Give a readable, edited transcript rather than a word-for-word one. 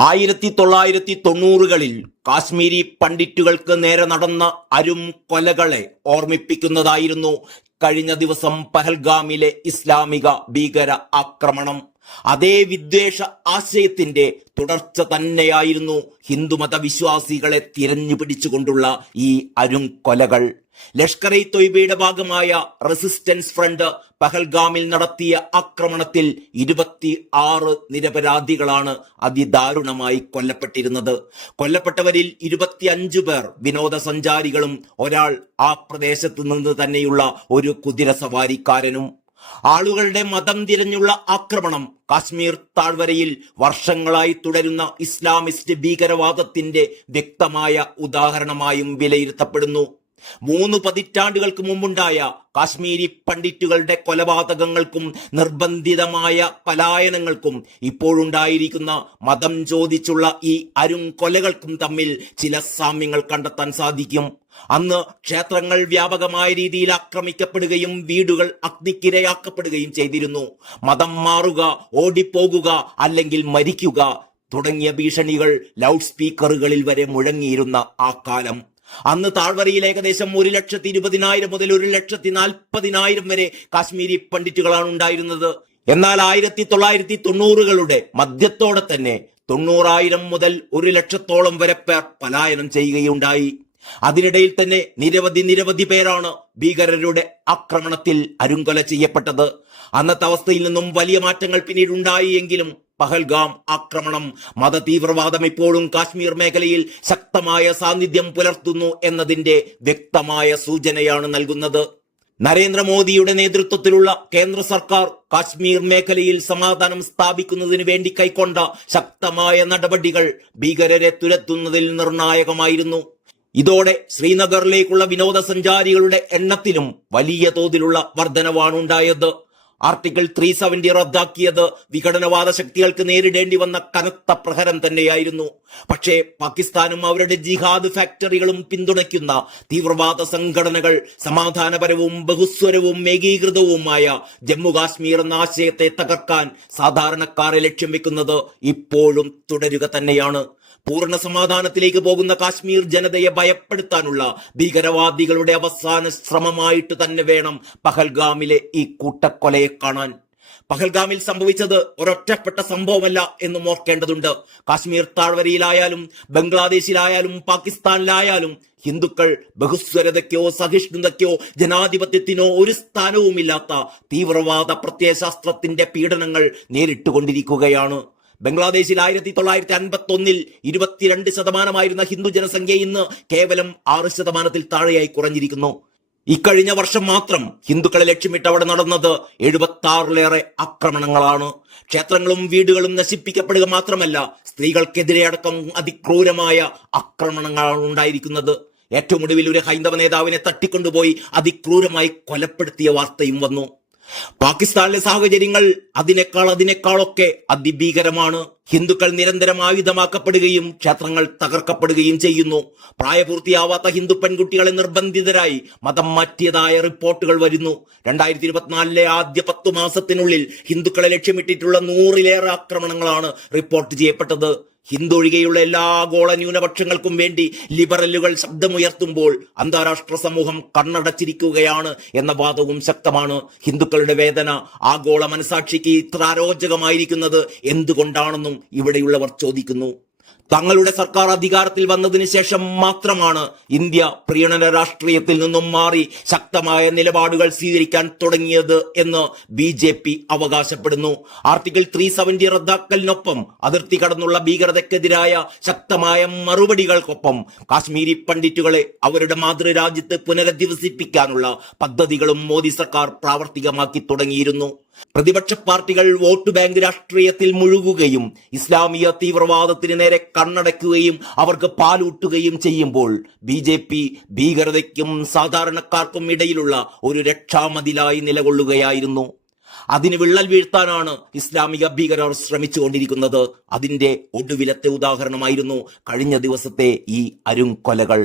1990-കളിൽ കാശ്മീരി പണ്ഡിറ്റുകൾക്ക് നേരെ നടന്ന അരും കൊലകളെ ഓർമ്മിപ്പിക്കുന്നതായിരുന്നു കഴിഞ്ഞ ദിവസം പഹൽഗാമിലെ ഇസ്ലാമിക ഭീകര ആക്രമണം. അതേ വിദ്വേഷ ആശയത്തിന്റെ തുടർച്ച തന്നെയായിരുന്നു ഹിന്ദുമത വിശ്വാസികളെ തിരഞ്ഞു പിടിച്ചുകൊണ്ടുള്ള ഈ അരും കൊലകൾ. ലഷ്കർ ഇ തൊയ്ബയുടെ ഭാഗമായ റെസിസ്റ്റൻസ് ഫ്രണ്ട് പഹൽഗാമിൽ നടത്തിയ ആക്രമണത്തിൽ 26 നിരപരാധികളാണ് അതിദാരുണമായി കൊല്ലപ്പെട്ടിരുന്നത്. കൊല്ലപ്പെട്ടവരിൽ 25 പേർ വിനോദസഞ്ചാരികളും ഒരാൾ ആ പ്രദേശത്ത് നിന്ന് തന്നെയുള്ള ഒരു കുതിരസവാരിക്കാരനും. ആളുകളുടെ മതം തിരഞ്ഞുള്ള ആക്രമണം കാശ്മീർ താഴ്വരയിൽ വർഷങ്ങളായി തുടരുന്ന ഇസ്ലാമിസ്റ്റ് ഭീകരവാദത്തിന്റെ വ്യക്തമായ ഉദാഹരണമായും വിലയിരുത്തപ്പെടുന്നു. 3 പതിറ്റാണ്ടുകൾക്ക് മുമ്പുണ്ടായ കാശ്മീരി പണ്ഡിറ്റുകളുടെ കൊലപാതകങ്ങൾക്കും നിർബന്ധിതമായ പലായനങ്ങൾക്കും ഇപ്പോഴുണ്ടായിരിക്കുന്ന മതം ചോദിച്ചുള്ള ഈ അരും കൊലകൾക്കും തമ്മിൽ ചില സാമ്യങ്ങൾ കണ്ടെത്താൻ സാധിക്കും. അന്ന് ക്ഷേത്രങ്ങൾ വ്യാപകമായ രീതിയിൽ ആക്രമിക്കപ്പെടുകയും വീടുകൾ അഗ്നിക്കിരയാക്കപ്പെടുകയും ചെയ്തിരുന്നു. മതം മാറുക, ഓടിപ്പോകുക, അല്ലെങ്കിൽ മരിക്കുക തുടങ്ങിയ ഭീഷണികൾ ലൗഡ് സ്പീക്കറുകളിൽ വരെ മുഴങ്ങിയിരുന്ന ആ കാലം. അന്ന് താഴ്വരയിൽ ഏകദേശം 1,20,000 മുതൽ 1,40,000 വരെ കാശ്മീരി പണ്ഡിറ്റുകളാണ് ഉണ്ടായിരുന്നത്. എന്നാൽ 1990-കളുടെ മധ്യത്തോടെ തന്നെ 90,000 മുതൽ 1,00,000 വരെ പേർ പലായനം ചെയ്യുകയുണ്ടായി. അതിനിടയിൽ തന്നെ നിരവധി പേരാണ് ഭീകരരുടെ ആക്രമണത്തിൽ അരുങ്കൊല ചെയ്യപ്പെട്ടത്. അന്നത്തെ അവസ്ഥയിൽ നിന്നും വലിയ മാറ്റങ്ങൾ പിന്നീടുണ്ടായി എങ്കിലും പഹൽഗാം ആക്രമണം മത തീവ്രവാദം ഇപ്പോഴും കാശ്മീർ മേഖലയിൽ ശക്തമായ സാന്നിധ്യം പുലർത്തുന്നു എന്നതിന്റെ വ്യക്തമായ സൂചനയാണ് നൽകുന്നത്. നരേന്ദ്രമോദിയുടെ നേതൃത്വത്തിലുള്ള കേന്ദ്ര സർക്കാർ കാശ്മീർ മേഖലയിൽ സമാധാനം സ്ഥാപിക്കുന്നതിന് വേണ്ടി കൈക്കൊണ്ട ശക്തമായ നടപടികൾ ഭീകരരെ തുരത്തുന്നതിൽ നിർണായകമായിരുന്നു. ഇതോടെ ശ്രീനഗറിലേക്കുള്ള വിനോദസഞ്ചാരികളുടെ എണ്ണത്തിലും വലിയ തോതിലുള്ള വർധനവാണ് ഉണ്ടായത്. ആർട്ടിക്കിൾ 370 റദ്ദാക്കിയത് വിഘടനവാദ ശക്തികൾക്ക് നേരിടേണ്ടി വന്ന കനത്ത പ്രഹരം തന്നെയായിരുന്നു. പക്ഷേ പാകിസ്ഥാനും അവരുടെ ജിഹാദ് ഫാക്ടറികളും പിന്തുണയ്ക്കുന്ന തീവ്രവാദ സംഘടനകൾ സമാധാനപരവും ബഹുസ്വരവും ഏകീകൃതവുമായ ജമ്മു കാശ്മീർ എന്ന ആശയത്തെ തകർക്കാൻ സാധാരണക്കാരെ ലക്ഷ്യം വെക്കുന്നത് ഇപ്പോഴും തുടരുക തന്നെയാണ്. പൂർണ്ണ സമാധാനത്തിലേക്ക് പോകുന്ന കാശ്മീർ ജനതയെ ഭയപ്പെടുത്താനുള്ള ഭീകരവാദികളുടെ അവസാന ശ്രമമായിട്ട് തന്നെ വേണം പഹൽഗാമിലെ ഈ കൂട്ടക്കൊലയെ കാണാൻ. പഹൽഗാമിൽ സംഭവിച്ചത് ഒരൊറ്റപ്പെട്ട സംഭവമല്ല എന്നും ഓർക്കേണ്ടതുണ്ട്. കാശ്മീർ താഴ്വരയിലായാലും ബംഗ്ലാദേശിലായാലും പാകിസ്ഥാനിലായാലും ഹിന്ദുക്കൾ ബഹുസ്വരതയ്ക്കോ സഹിഷ്ണുതയ്ക്കോ ജനാധിപത്യത്തിനോ ഒരു സ്ഥാനവുമില്ലാത്ത തീവ്രവാദ പ്രത്യയശാസ്ത്രത്തിന്റെ പീഡനങ്ങൾ നേരിട്ടുകൊണ്ടിരിക്കുകയാണ്. ബംഗ്ലാദേശിൽ 1951-ൽ 22% ഹിന്ദു ജനസംഖ്യ ഇന്ന് കേവലം 6% താഴെയായി കുറഞ്ഞിരിക്കുന്നു. ഇക്കഴിഞ്ഞ വർഷം മാത്രം ഹിന്ദുക്കളെ ലക്ഷ്യമിട്ട് അവിടെ നടന്നത് 76-ലേറെ ആക്രമണങ്ങളാണ്. ക്ഷേത്രങ്ങളും വീടുകളും നശിപ്പിക്കപ്പെടുക മാത്രമല്ല, സ്ത്രീകൾക്കെതിരെ അടക്കം അതിക്രൂരമായ ആക്രമണങ്ങളാണ് ഉണ്ടായിരിക്കുന്നത്. ഏറ്റവും ഒടുവിൽ ഒരു ഹൈന്ദവ നേതാവിനെ തട്ടിക്കൊണ്ടുപോയി അതിക്രൂരമായി കൊലപ്പെടുത്തിയ വാർത്തയും വന്നു. പാകിസ്ഥാനിലെ സാഹചര്യങ്ങൾ അതിനേക്കാളൊക്കെ അതിഭീകരമാണ്. ഹിന്ദുക്കൾ നിരന്തരം ആയുധമാക്കപ്പെടുകയും ക്ഷേത്രങ്ങൾ തകർക്കപ്പെടുകയും ചെയ്യുന്നു. പ്രായപൂർത്തിയാവാത്ത ഹിന്ദു പെൺകുട്ടികളെ നിർബന്ധിതരായി മതം മാറ്റിയതായ റിപ്പോർട്ടുകൾ വരുന്നു. 2024-ലെ ആദ്യ 10 മാസത്തിനുള്ളിൽ ഹിന്ദുക്കളെ ലക്ഷ്യമിട്ടിട്ടുള്ള 100-ലേറെ ആക്രമണങ്ങളാണ് റിപ്പോർട്ട് ചെയ്യപ്പെട്ടത്. ഹിന്ദു ഒഴികെയുള്ള എല്ലാ ആഗോള ന്യൂനപക്ഷങ്ങൾക്കും വേണ്ടി ലിബറലുകൾ ശബ്ദമുയർത്തുമ്പോൾ അന്താരാഷ്ട്ര സമൂഹം കണ്ണടച്ചിരിക്കുകയാണ് എന്ന വാദവും ശക്തമാണ്. ഹിന്ദുക്കളുടെ വേദന ആഗോള മനസാക്ഷിക്ക് ഇത്ര അരോചകമായിരിക്കുന്നത് എന്തുകൊണ്ടാണെന്നും ഇവിടെയുള്ളവർ ചോദിക്കുന്നു. തങ്ങളുടെ സർക്കാർ അധികാരത്തിൽ വന്നതിന് ശേഷം മാത്രമാണ് ഇന്ത്യ പ്രീണന രാഷ്ട്രീയത്തിൽ നിന്നും മാറി ശക്തമായ നിലപാടുകൾ സ്വീകരിക്കാൻ തുടങ്ങിയത് എന്ന് BJP അവകാശപ്പെടുന്നു. ആർട്ടിക്കിൾ 370 റദ്ദാക്കലിനൊപ്പം അതിർത്തി കടന്നുള്ള ഭീകരതയ്ക്കെതിരായ ശക്തമായ മറുപടികൾക്കൊപ്പം കാശ്മീരി പണ്ഡിറ്റുകളെ അവരുടെ മാതൃരാജ്യത്ത് പുനരധിവസിപ്പിക്കാനുള്ള പദ്ധതികളും മോദി സർക്കാർ പ്രാവർത്തികമാക്കി തുടങ്ങിയിരുന്നു. പ്രതിപക്ഷ പാർട്ടികൾ വോട്ട് ബാങ്ക് രാഷ്ട്രീയത്തിൽ മുഴുകുകയും ഇസ്ലാമിക തീവ്രവാദത്തിന് നേരെ കണ്ണടയ്ക്കുകയും അവർക്ക് പാലൂട്ടുകയും ചെയ്യുമ്പോൾ BJP ഭീകരതയ്ക്കും സാധാരണക്കാർക്കും ഇടയിലുള്ള ഒരു രക്ഷാമതിലായി നിലകൊള്ളുകയായിരുന്നു. അതിന് വിള്ളൽ വീഴ്ത്താനാണ് ഇസ്ലാമിക ഭീകരർ ശ്രമിച്ചുകൊണ്ടിരിക്കുന്നത്. അതിന്റെ ഒടുവിലത്തെ ഉദാഹരണമായിരുന്നു കഴിഞ്ഞ ദിവസത്തെ ഈ അരും കൊലകൾ.